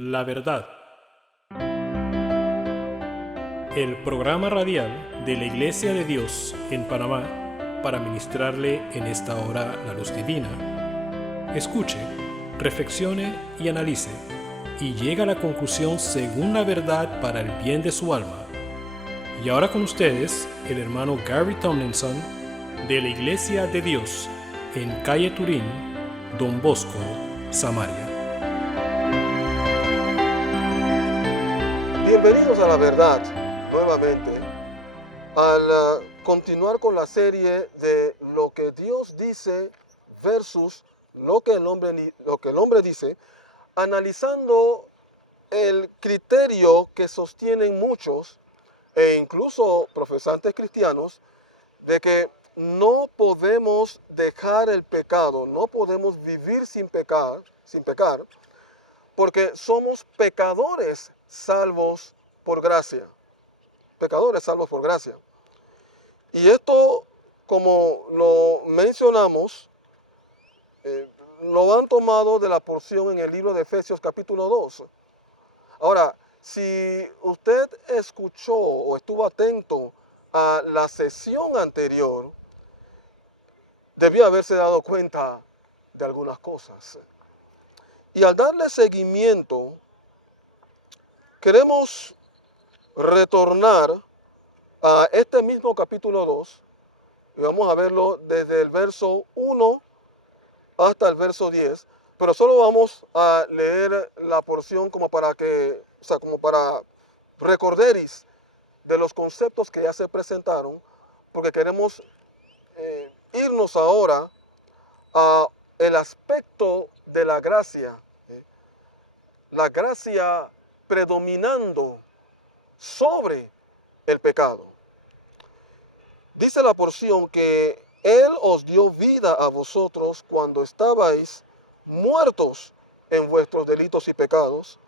La verdad. El programa radial de la Iglesia de Dios en Panamá para ministrarle en esta hora la luz divina. Escuche, reflexione y analice y llegue a la conclusión según la verdad para el bien de su alma. Y ahora con ustedes, el hermano Gary Tomlinson de la Iglesia de Dios en calle Turín, Don Bosco, Samaria. Bienvenidos a la verdad nuevamente al continuar con la serie de lo que Dios dice versus lo que el hombre dice, analizando el criterio que sostienen muchos e incluso profesantes cristianos de que no podemos dejar el pecado, no podemos vivir sin pecar, porque somos pecadores salvos por gracia. Pecadores salvos por gracia. Y esto, como lo mencionamos, lo han tomado de la porción en el libro de Efesios capítulo 2. Ahora, si usted escuchó o estuvo atento a la sesión anterior, debió haberse dado cuenta de algunas cosas. Y al darle seguimiento, queremos retornar a este mismo capítulo 2 y vamos a verlo desde el verso 1 hasta el verso 10, pero solo vamos a leer la porción como para recorderis de los conceptos que ya se presentaron, porque queremos irnos ahora a el aspecto de la gracia predominando sobre el pecado. Dice la porción que Él os dio vida a vosotros cuando estabais muertos en vuestros delitos y pecados,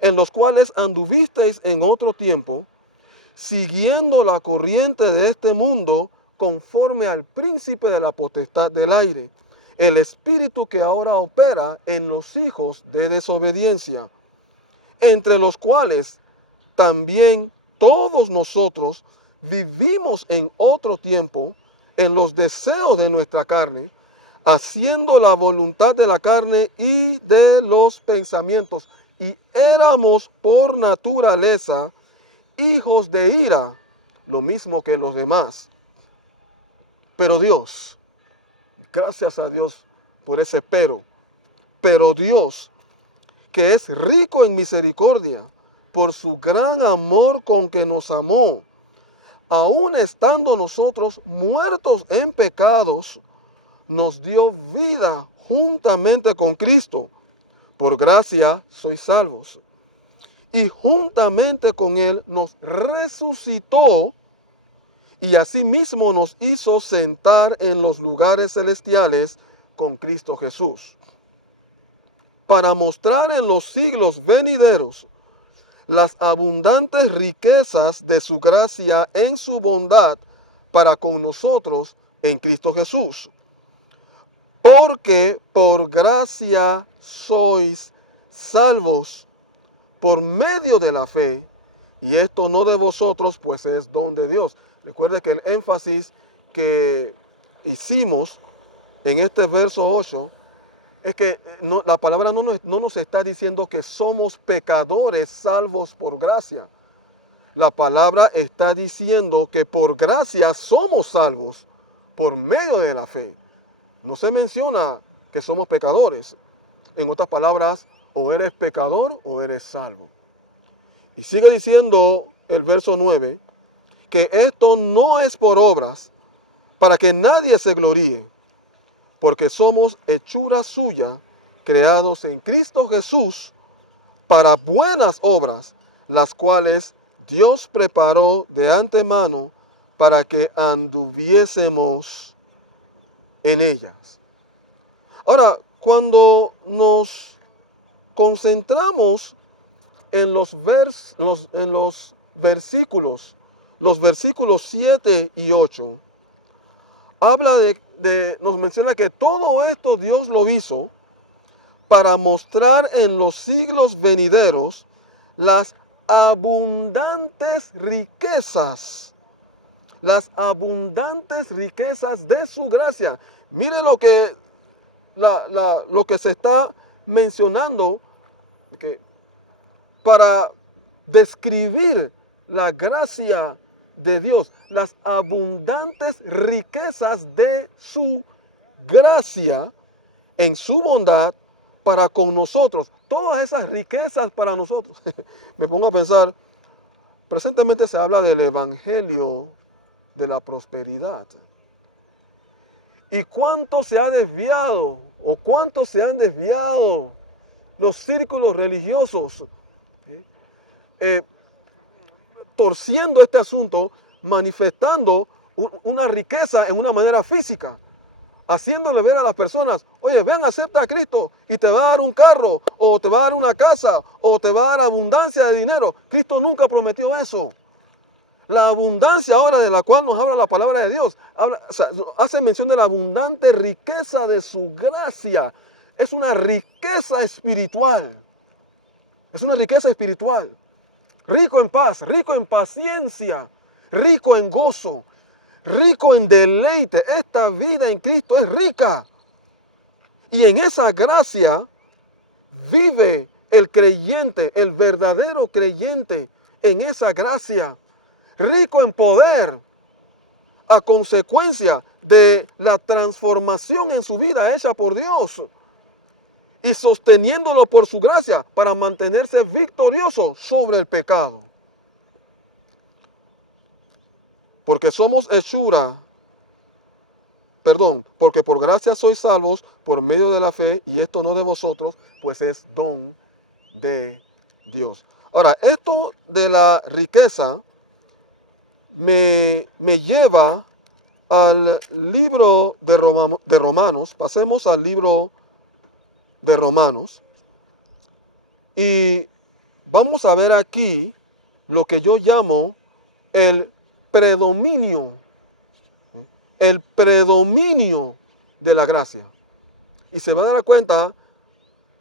en los cuales anduvisteis en otro tiempo, siguiendo la corriente de este mundo, conforme al príncipe de la potestad del aire, el espíritu que ahora opera en los hijos de desobediencia, entre los cuales también todos nosotros vivimos en otro tiempo en los deseos de nuestra carne, haciendo la voluntad de la carne y de los pensamientos. Y éramos por naturaleza hijos de ira, lo mismo que los demás. Pero Dios, gracias a Dios por ese pero Dios, que es rico en misericordia, por su gran amor con que nos amó, aun estando nosotros muertos en pecados, nos dio vida juntamente con Cristo. Por gracia sois salvos. Y juntamente con Él nos resucitó y asimismo nos hizo sentar en los lugares celestiales con Cristo Jesús, para mostrar en los siglos venideros las abundantes riquezas de su gracia en su bondad para con nosotros en Cristo Jesús. Porque por gracia sois salvos por medio de la fe, y esto no de vosotros, pues es don de Dios. Recuerde que el énfasis que hicimos en este verso 8 es que la palabra no nos está diciendo que somos pecadores salvos por gracia. La palabra está diciendo que por gracia somos salvos por medio de la fe. No se menciona que somos pecadores. En otras palabras, o eres pecador o eres salvo. Y sigue diciendo el verso 9, que esto no es por obras, para que nadie se gloríe, porque somos hechura suya, creados en Cristo Jesús, para buenas obras, las cuales Dios preparó de antemano para que anduviésemos en ellas. Ahora, cuando nos concentramos en los versículos 7 y 8, habla nos menciona que todo esto Dios lo hizo para mostrar en los siglos venideros las abundantes riquezas de su gracia. Mire lo que se está mencionando, que para describir la gracia de Dios, las abundantes riquezas de su gracia en su bondad para con nosotros. Todas esas riquezas para nosotros. Me pongo a pensar, presentemente se habla del evangelio de la prosperidad. ¿Y cuánto se ha desviado o cuántos se han desviado los círculos religiosos torciendo este asunto, manifestando una riqueza en una manera física, haciéndole ver a las personas, oye, ven, acepta a Cristo y te va a dar un carro, o te va a dar una casa, o te va a dar abundancia de dinero? Cristo nunca prometió eso. La abundancia ahora de la cual nos habla la palabra de Dios, hace mención de la abundante riqueza de su gracia. Es una riqueza espiritual. Es una riqueza espiritual. Rico en paz, rico en paciencia, rico en gozo, rico en deleite. Esta vida en Cristo es rica. Y en esa gracia vive el creyente, el verdadero creyente, en esa gracia. Rico en poder, a consecuencia de la transformación en su vida hecha por Dios. Y sosteniéndolo por su gracia para mantenerse victorioso sobre el pecado. Porque porque por gracia sois salvos por medio de la fe, y esto no de vosotros, pues es don de Dios. Ahora, esto de la riqueza me lleva al libro de Romanos. Pasemos al libro de Romanos y vamos a ver aquí lo que yo llamo el predominio de la gracia. Y se va a dar cuenta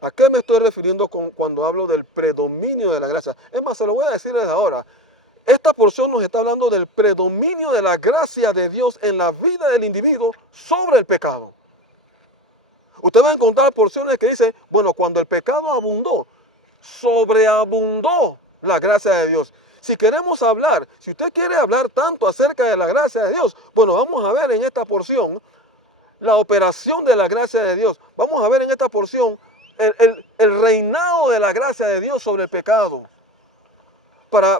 a qué me estoy refiriendo cuando hablo del predominio de la gracia. Es más, se lo voy a decir desde ahora. Esta porción nos está hablando del predominio de la gracia de Dios en la vida del individuo sobre el pecado. Usted va a encontrar porciones que dicen, bueno, cuando el pecado abundó, sobreabundó la gracia de Dios. Si queremos hablar, si usted quiere hablar tanto acerca de la gracia de Dios, bueno, vamos a ver en esta porción la operación de la gracia de Dios. Vamos a ver en esta porción el reinado de la gracia de Dios sobre el pecado. Para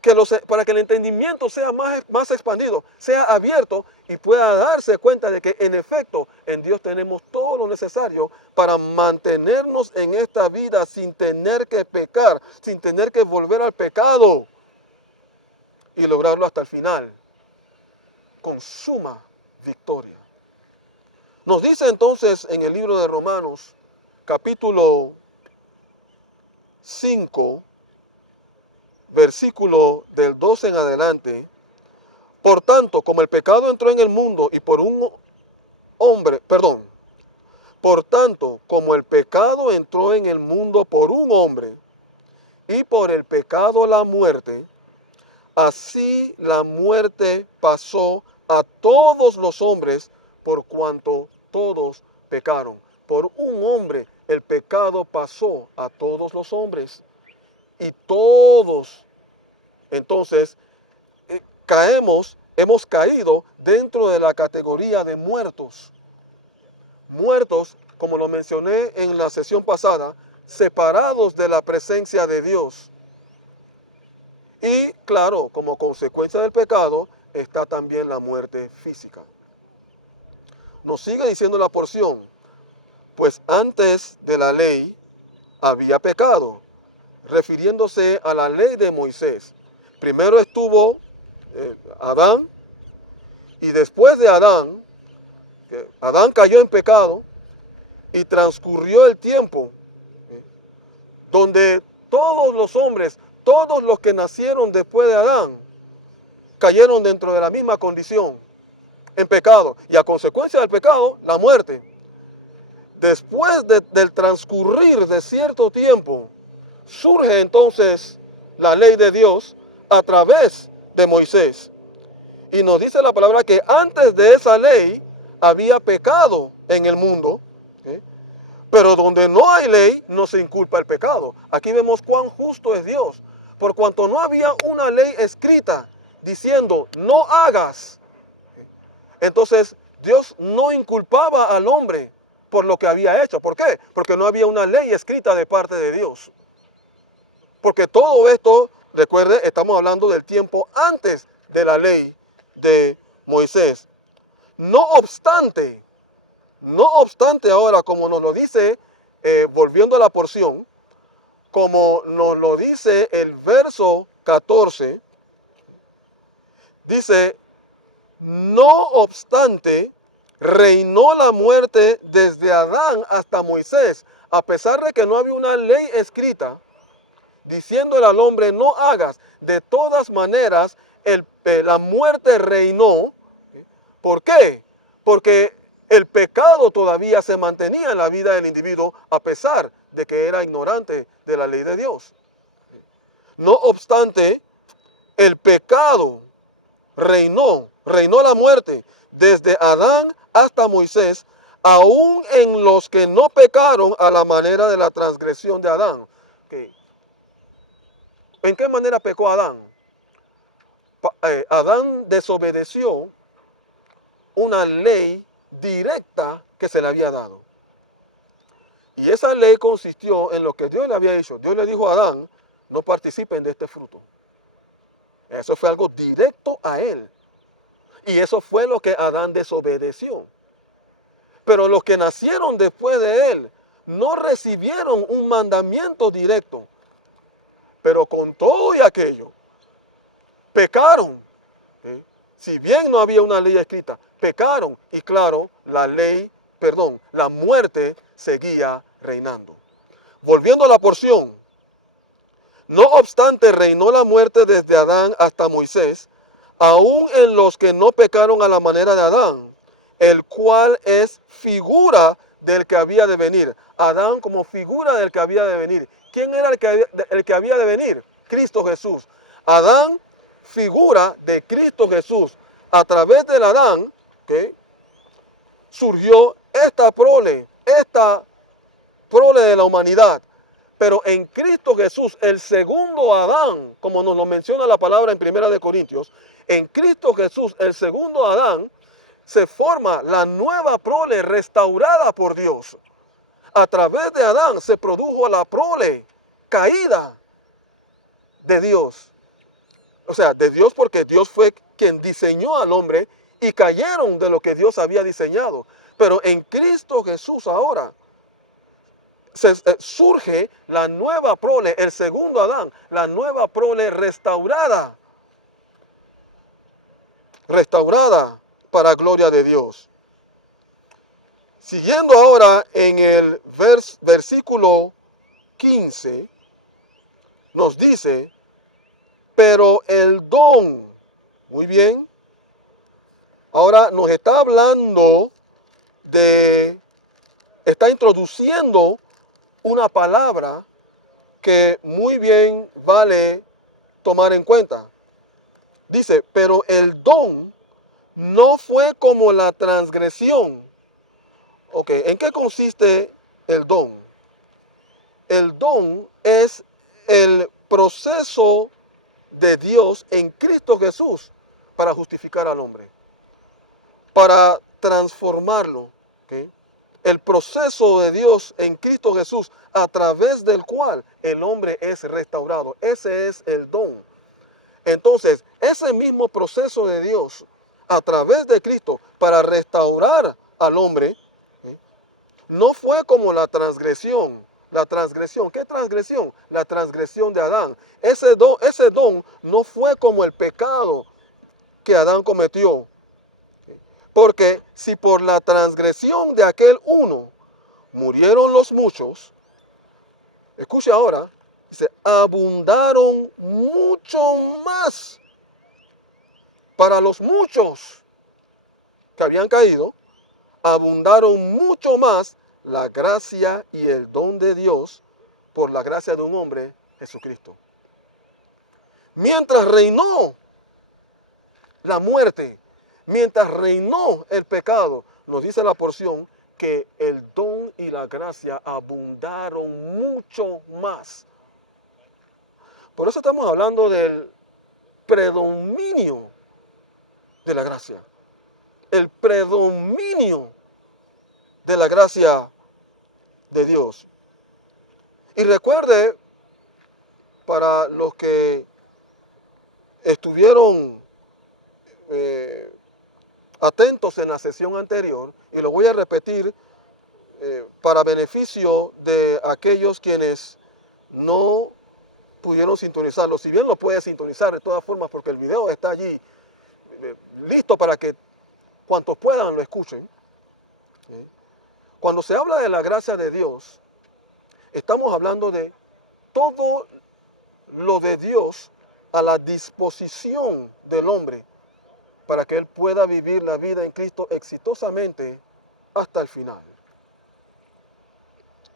que el entendimiento sea más expandido, sea abierto y pueda darse cuenta de que en efecto en Dios tenemos todo lo necesario para mantenernos en esta vida sin tener que pecar, sin tener que volver al pecado y lograrlo hasta el final con suma victoria. Nos dice entonces en el libro de Romanos, capítulo 5, versículo del 12 en adelante: por tanto, como el pecado entró en el mundo y por tanto, como el pecado entró en el mundo por un hombre, y por el pecado la muerte, así la muerte pasó a todos los hombres, por cuanto todos pecaron. Por un hombre el pecado pasó a todos los hombres. Y todos, entonces, hemos caído dentro de la categoría de muertos. Muertos, como lo mencioné en la sesión pasada, separados de la presencia de Dios. Y claro, como consecuencia del pecado, está también la muerte física. Nos sigue diciendo la porción, pues antes de la ley había pecado, refiriéndose a la ley de Moisés. Primero estuvo Adán, y después de Adán cayó en pecado y transcurrió el tiempo donde todos los hombres, todos los que nacieron después de Adán, cayeron dentro de la misma condición, en pecado, y a consecuencia del pecado, la muerte. Después del transcurrir de cierto tiempo, surge entonces la ley de Dios a través de Moisés. Y nos dice la palabra que antes de esa ley había pecado en el mundo, ¿sí? Pero donde no hay ley no se inculpa el pecado. Aquí vemos cuán justo es Dios. Por cuanto no había una ley escrita diciendo no hagas, entonces Dios no inculpaba al hombre por lo que había hecho. ¿Por qué? Porque no había una ley escrita de parte de Dios. Porque todo esto, recuerde, estamos hablando del tiempo antes de la ley de Moisés. No obstante ahora, como nos lo dice, volviendo a la porción, como nos lo dice el verso 14, dice, no obstante, reinó la muerte desde Adán hasta Moisés, a pesar de que no había una ley escrita, diciéndole al hombre, no hagas. De todas maneras, la muerte reinó. ¿Por qué? Porque el pecado todavía se mantenía en la vida del individuo, a pesar de que era ignorante de la ley de Dios. No obstante, el pecado reinó la muerte desde Adán hasta Moisés, aún en los que no pecaron a la manera de la transgresión de Adán. Okay. ¿En qué manera pecó Adán? Adán desobedeció una ley directa que se le había dado. Y esa ley consistió en lo que Dios le había dicho. Dios le dijo a Adán, no participen de este fruto. Eso fue algo directo a él. Y eso fue lo que Adán desobedeció. Pero los que nacieron después de él no recibieron un mandamiento directo. Pero con todo y aquello, pecaron. Si bien no había una ley escrita, pecaron. Y claro, la muerte seguía reinando. Volviendo a la porción. No obstante, reinó la muerte desde Adán hasta Moisés, aún en los que no pecaron a la manera de Adán, el cual es figura del que había de venir. Adán como figura del que había de venir. ¿Quién era el que había de venir? Cristo Jesús. Adán, figura de Cristo Jesús. A través del Adán, ¿okay?, surgió esta prole de la humanidad. Pero en Cristo Jesús, el segundo Adán, como nos lo menciona la palabra en 1 Corintios, en Cristo Jesús, el segundo Adán, se forma la nueva prole restaurada por Dios. A través de Adán se produjo la prole caída de Dios. O sea, de Dios, porque Dios fue quien diseñó al hombre y cayeron de lo que Dios había diseñado. Pero en Cristo Jesús ahora surge la nueva prole, el segundo Adán, la nueva prole restaurada para gloria de Dios. Siguiendo ahora en el versículo 15, nos dice, pero el don, muy bien, ahora nos está hablando está introduciendo una palabra que muy bien vale tomar en cuenta. Dice, pero el don no fue como la transgresión. Ok, ¿en qué consiste el don? El don es el proceso de Dios en Cristo Jesús para justificar al hombre, para transformarlo. ¿Okay? El proceso de Dios en Cristo Jesús, a través del cual el hombre es restaurado. Ese es el don. Entonces, ese mismo proceso de Dios, a través de Cristo, para restaurar al hombre, no fue como la transgresión. La transgresión, ¿qué transgresión? La transgresión de Adán. Ese don no fue como el pecado que Adán cometió. Porque si por la transgresión de aquel uno murieron los muchos, escuche ahora, dice, abundaron mucho más para los muchos que habían caído, abundaron mucho más la gracia y el don de Dios por la gracia de un hombre, Jesucristo. Mientras reinó la muerte, mientras reinó el pecado, nos dice la porción que el don y la gracia abundaron mucho más. Por eso estamos hablando del predominio de la gracia. El predominio de la gracia de Dios. Y recuerde, para los que estuvieron atentos en la sesión anterior, y lo voy a repetir para beneficio de aquellos quienes no pudieron sintonizarlo. Si bien lo puede sintonizar de todas formas, porque el video está allí listo para que cuantos puedan lo escuchen. Cuando se habla de la gracia de Dios, estamos hablando de todo lo de Dios a la disposición del hombre para que él pueda vivir la vida en Cristo exitosamente hasta el final.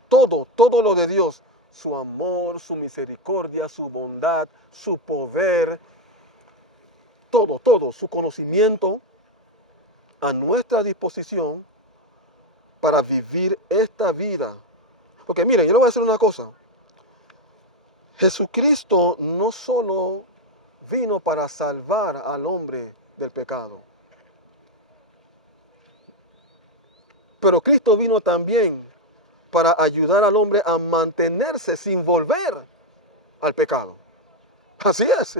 Todo lo de Dios, su amor, su misericordia, su bondad, su poder, todo, su conocimiento a nuestra disposición para vivir esta vida. Porque miren, yo le voy a decir una cosa. Jesucristo no solo vino para salvar al hombre del pecado, pero Cristo vino también para ayudar al hombre a mantenerse sin volver al pecado. Así es.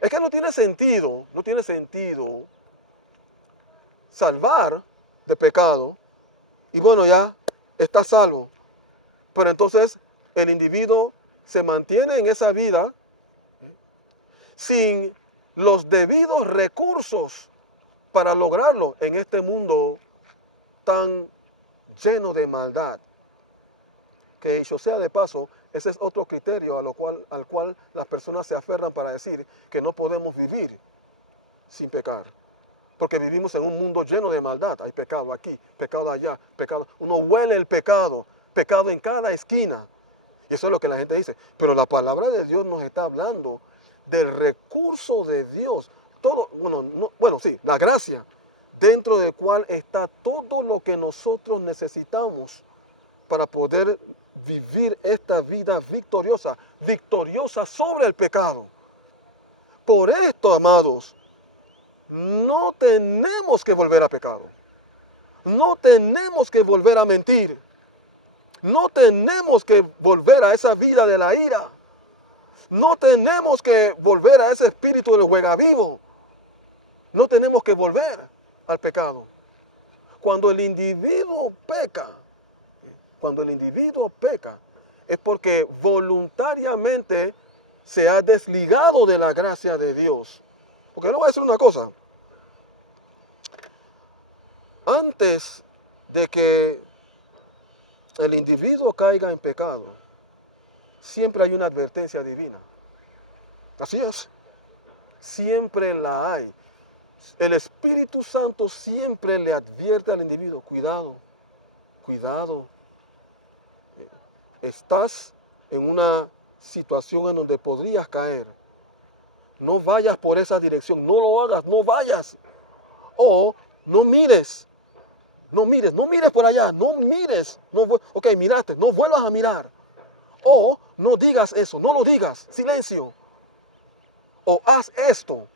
Es que no tiene sentido salvar de pecado y bueno, ya está salvo. Pero entonces el individuo se mantiene en esa vida sin los debidos recursos para lograrlo en este mundo tan lleno de maldad. Que dicho sea de paso, ese es otro criterio al cual las personas se aferran para decir que no podemos vivir sin pecar. Porque vivimos en un mundo lleno de maldad. Hay pecado aquí, pecado allá, pecado. Uno huele el pecado, pecado en cada esquina. Y eso es lo que la gente dice. Pero la palabra de Dios nos está hablando del recurso de Dios. Todo, sí, la gracia, dentro del cual está todo lo que nosotros necesitamos para poder vivir esta vida victoriosa sobre el pecado. Por esto, amados, no tenemos que volver a pecado. No tenemos que volver a mentir. No tenemos que volver a esa vida de la ira. No tenemos que volver a ese espíritu del juegavivo. No tenemos que volver al pecado. Cuando el individuo peca, es porque voluntariamente se ha desligado de la gracia de Dios. Porque le voy a decir una cosa. Antes de que el individuo caiga en pecado, siempre hay una advertencia divina. Así es. Siempre la hay. El Espíritu Santo siempre le advierte al individuo, cuidado. Estás en una situación en donde podrías caer. No vayas por esa dirección, no lo hagas, no vayas. O no mires por allá, ok, miraste, no vuelvas a mirar. O no digas eso, no lo digas, silencio. O haz esto.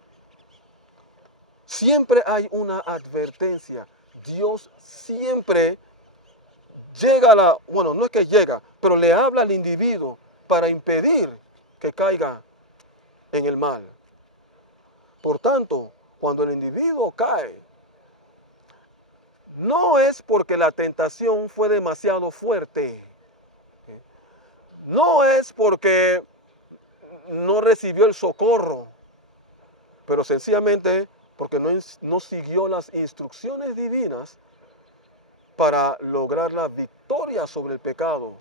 Siempre hay una advertencia. Dios siempre no es que llega, pero le habla al individuo para impedir que caiga en el mal. Por tanto, cuando el individuo cae, no es porque la tentación fue demasiado fuerte. No es porque no recibió el socorro, pero sencillamente porque no siguió las instrucciones divinas para lograr la victoria sobre el pecado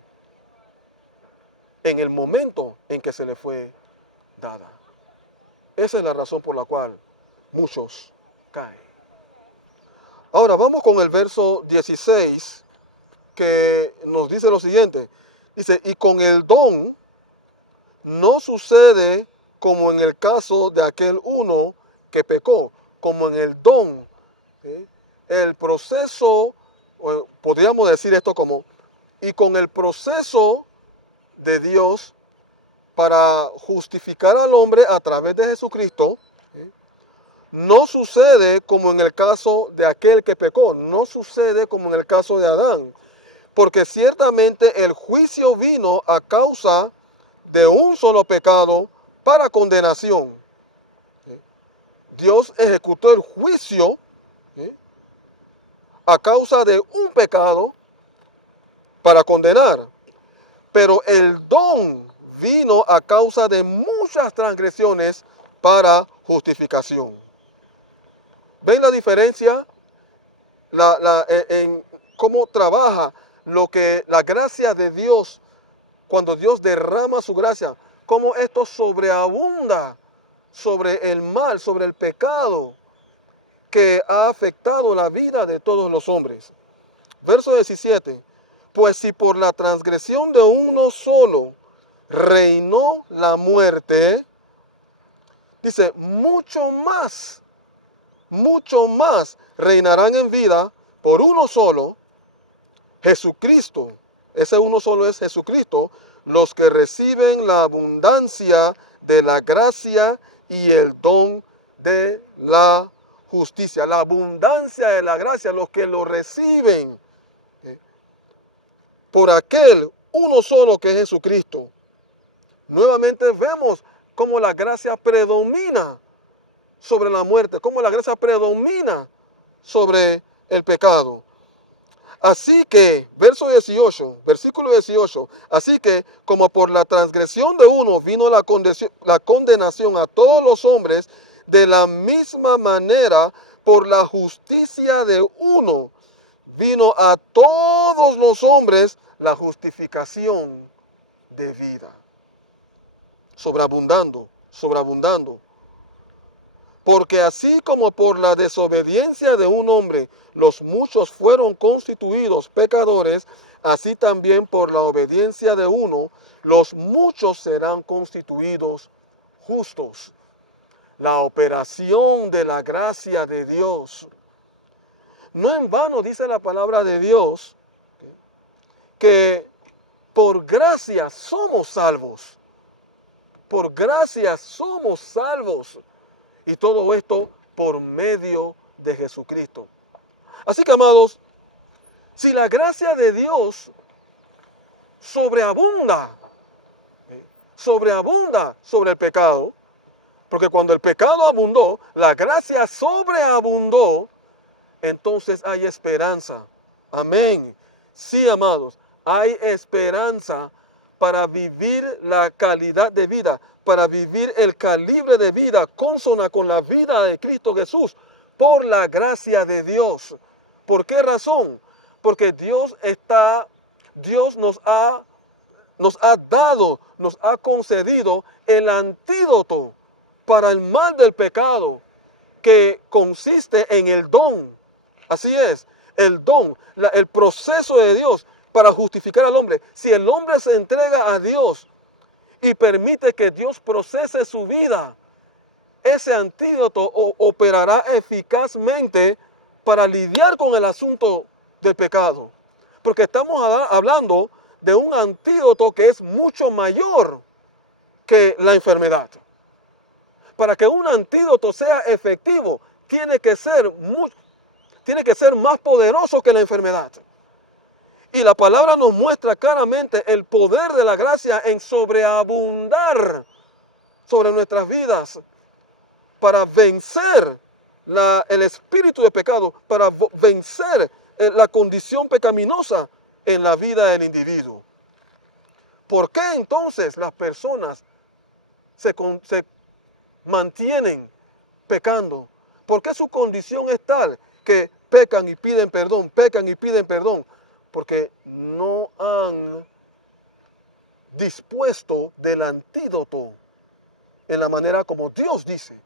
en el momento en que se le fue dada. Esa es la razón por la cual muchos caen. Ahora vamos con el verso 16 que nos dice lo siguiente. Dice, y con el don no sucede como en el caso de aquel uno que pecó, como en el don. ¿Sí? El proceso, podríamos decir esto como, y con el proceso de Dios para justificar al hombre a través de Jesucristo, ¿sí? No sucede como en el caso de aquel que pecó, no sucede como en el caso de Adán, porque ciertamente el juicio vino a causa de un solo pecado para condenación. Dios ejecutó el juicio, ¿sí?, a causa de un pecado para condenar. Pero el don vino a causa de muchas transgresiones para justificación. ¿Ven la diferencia? En cómo trabaja lo que la gracia de Dios, cuando Dios derrama su gracia, cómo esto sobreabunda sobre el mal, sobre el pecado que ha afectado la vida de todos los hombres. Verso 17. Pues si por la transgresión de uno solo reinó la muerte, dice, mucho más reinarán en vida por uno solo, Jesucristo. Ese uno solo es Jesucristo, los que reciben la abundancia de la gracia y el don de la justicia. La abundancia de la gracia, los que lo reciben por aquel uno solo que es Jesucristo. Nuevamente vemos cómo la gracia predomina sobre la muerte, cómo la gracia predomina sobre el pecado. Así que, versículo 18, así que como por la transgresión de uno vino la condenación a todos los hombres, de la misma manera por la justicia de uno vino a todos los hombres la justificación de vida. Sobreabundando. Porque así como por la desobediencia de un hombre los muchos fueron constituidos pecadores, así también por la obediencia de uno los muchos serán constituidos justos. La operación de la gracia de Dios. No en vano dice la palabra de Dios que por gracia somos salvos. Por gracia somos salvos. Y todo esto por medio de Jesucristo. Así que, amados, si la gracia de Dios sobreabunda sobre el pecado, porque cuando el pecado abundó, la gracia sobreabundó, entonces hay esperanza. Amén. Sí, amados, hay esperanza para vivir la calidad de vida, para vivir el calibre de vida consona con la vida de Cristo Jesús, por la gracia de Dios. ¿Por qué razón? Porque Dios nos ha dado, nos ha concedido el antídoto para el mal del pecado, que consiste en el don. Así es, el don, el proceso de Dios para justificar al hombre. Si el hombre se entrega a Dios y permite que Dios procese su vida, ese antídoto operará eficazmente para lidiar con el asunto del pecado. Porque estamos hablando de un antídoto que es mucho mayor que la enfermedad. Para que un antídoto sea efectivo, tiene que ser más poderoso que la enfermedad. Y la palabra nos muestra claramente el poder de la gracia en sobreabundar sobre nuestras vidas para vencer el espíritu de pecado, para vencer la condición pecaminosa en la vida del individuo. ¿Por qué entonces las personas se mantienen pecando? ¿Por qué su condición es tal que pecan y piden perdón, porque no han dispuesto del antídoto en la manera como Dios dice.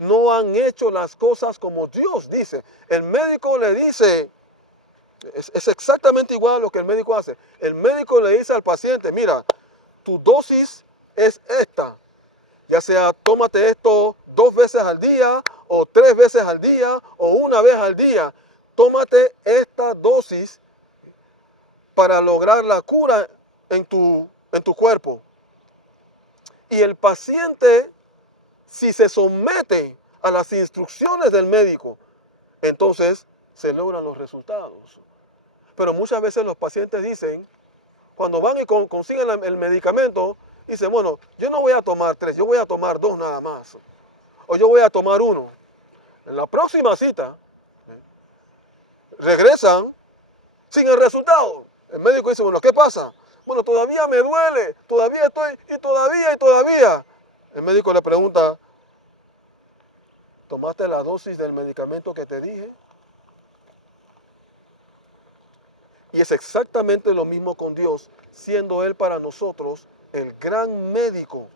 No han hecho las cosas como Dios dice. El médico le dice, Es exactamente igual a lo que el médico hace. El médico le dice al paciente, mira, tu dosis es esta. Ya sea, tómate esto 2 veces al día, o 3 veces al día, o 1 vez al día. Tómate esta dosis para lograr la cura en tu cuerpo. Y el paciente, si se somete a las instrucciones del médico, entonces se logran los resultados. Pero muchas veces los pacientes dicen, cuando van y consiguen el medicamento, dicen, bueno, yo no voy a tomar 3, yo voy a tomar 2 nada más. O yo voy a tomar 1. En la próxima cita, regresan sin el resultado. El médico dice, bueno, ¿qué pasa? Bueno, todavía me duele, todavía estoy, y todavía. El médico le pregunta, ¿tomaste la dosis del medicamento que te dije? Y es exactamente lo mismo con Dios, siendo Él para nosotros el gran médico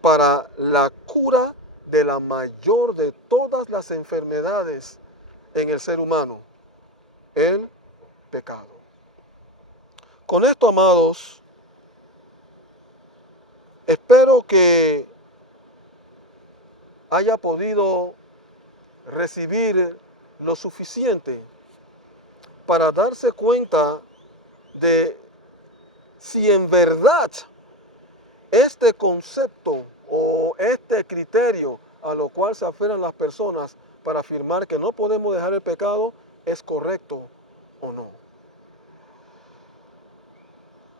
para la cura de la mayor de todas las enfermedades en el ser humano, el pecado. Con esto, amados, espero que haya podido recibir lo suficiente para darse cuenta de si en verdad este concepto o este criterio a lo cual se aferran las personas para afirmar que no podemos dejar el pecado es correcto o no.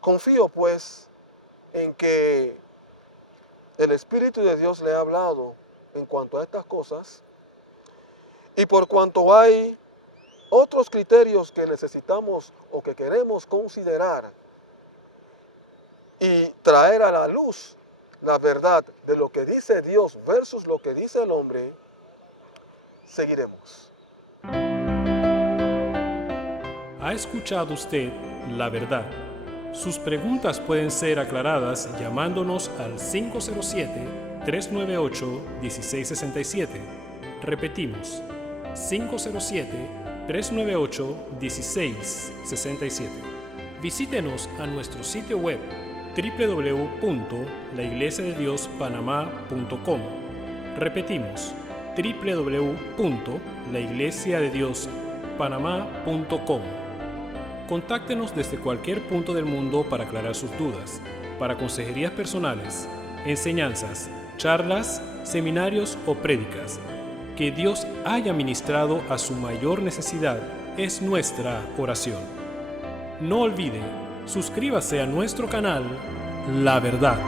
Confío pues en que el Espíritu de Dios le ha hablado en cuanto a estas cosas, y por cuanto hay otros criterios que necesitamos o que queremos considerar y traer a la luz la verdad de lo que dice Dios versus lo que dice el hombre, seguiremos. ¿Ha escuchado usted la verdad? Sus preguntas pueden ser aclaradas llamándonos al 507-398-1667. Repetimos, 507-398-1667. Visítenos a nuestro sitio web www.laiglesiadediospanamá.com. Repetimos, www.laiglesiadediospanamá.com. Contáctenos desde cualquier punto del mundo para aclarar sus dudas, para consejerías personales, enseñanzas, charlas, seminarios o prédicas. Que Dios haya ministrado a su mayor necesidad es nuestra oración. No olvide, suscríbase a nuestro canal La Verdad.